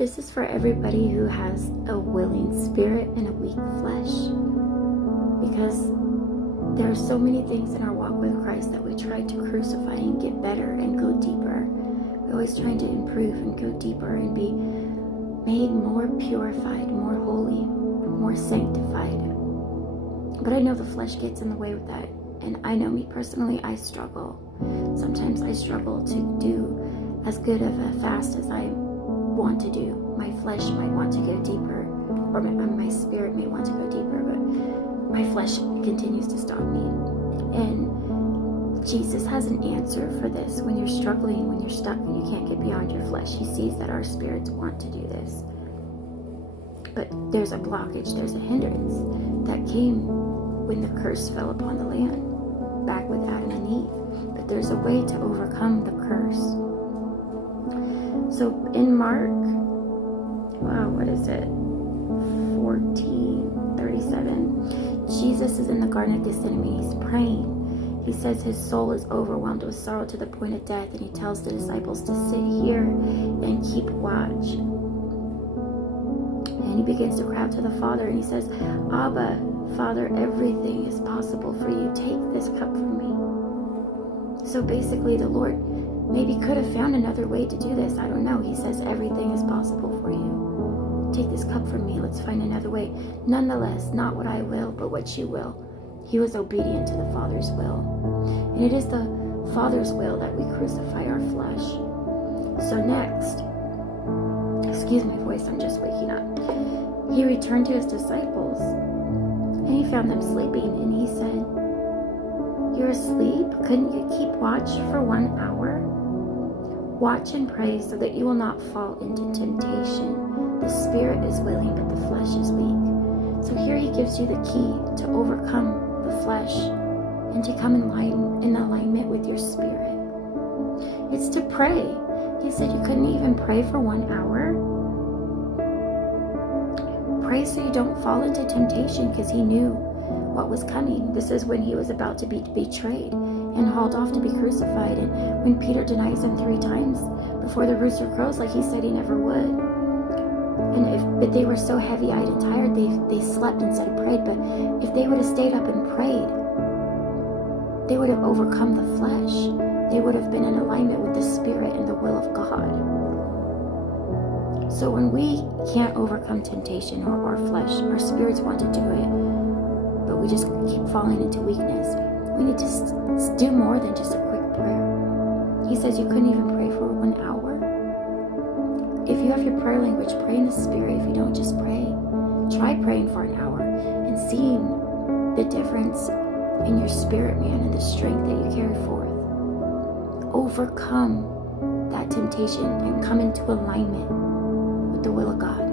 This is for everybody who has a willing spirit and a weak flesh. Because there are so many things in our walk with Christ that we try to crucify and get better and go deeper. We're always trying to improve and go deeper and be made more purified, more holy, more sanctified. But I know the flesh gets in the way with that. And I know me personally, I struggle. Sometimes I struggle to do as good of a fast as I want to do. My flesh might want to go deeper, or my spirit may want to go deeper, but my flesh continues to stop me. And Jesus has an answer for this. When you're struggling, when you're stuck, and you can't get beyond your flesh, he sees that our spirits want to do this. But there's a blockage, there's a hindrance that came when the curse fell upon the land, back with Adam and Eve. But there's a way to overcome the curse. So in Mark, what is it? 14:37. Jesus is in the Garden of Gethsemane. He's praying. He says his soul is overwhelmed with sorrow to the point of death, and he tells the disciples to sit here and keep watch. And he begins to cry out to the Father, and he says, Abba, Father, everything is possible for you. Take this cup from me. So basically, the Lord maybe could have found another way to do this. I don't know. He says, everything is possible for you. Take this cup from me. Let's find another way. Nonetheless, not what I will, but what you will. He was obedient to the Father's will. And it is the Father's will that we crucify our flesh. So next, excuse my voice, I'm just waking up. He returned to his disciples, and he found them sleeping, and he said, you're asleep? Couldn't you keep watch for 1 hour? Watch and pray so that you will not fall into temptation. The spirit is willing, but the flesh is weak. So here he gives you the key to overcome the flesh and to come in alignment with your spirit. It's to pray. He said you couldn't even pray for 1 hour. Pray so you don't fall into temptation, because he knew what was coming. This is when he was about to be betrayed and hauled off to be crucified. And when Peter denies him 3 times before the rooster crows, like he said he never would. But they were so heavy-eyed and tired, they slept instead of prayed. But if they would have stayed up and prayed, they would have overcome the flesh. They would have been in alignment with the Spirit and the will of God. So when we can't overcome temptation or our flesh, our spirits want to do it, but we just keep falling into weakness, we need to do more than just a quick prayer. He says you couldn't even pray for 1 hour. If you have your prayer language, pray in the Spirit. If you don't, just pray. Try praying for an hour and seeing the difference in your spirit, man, and the strength that you carry forth. Overcome that temptation and come into alignment with the will of God.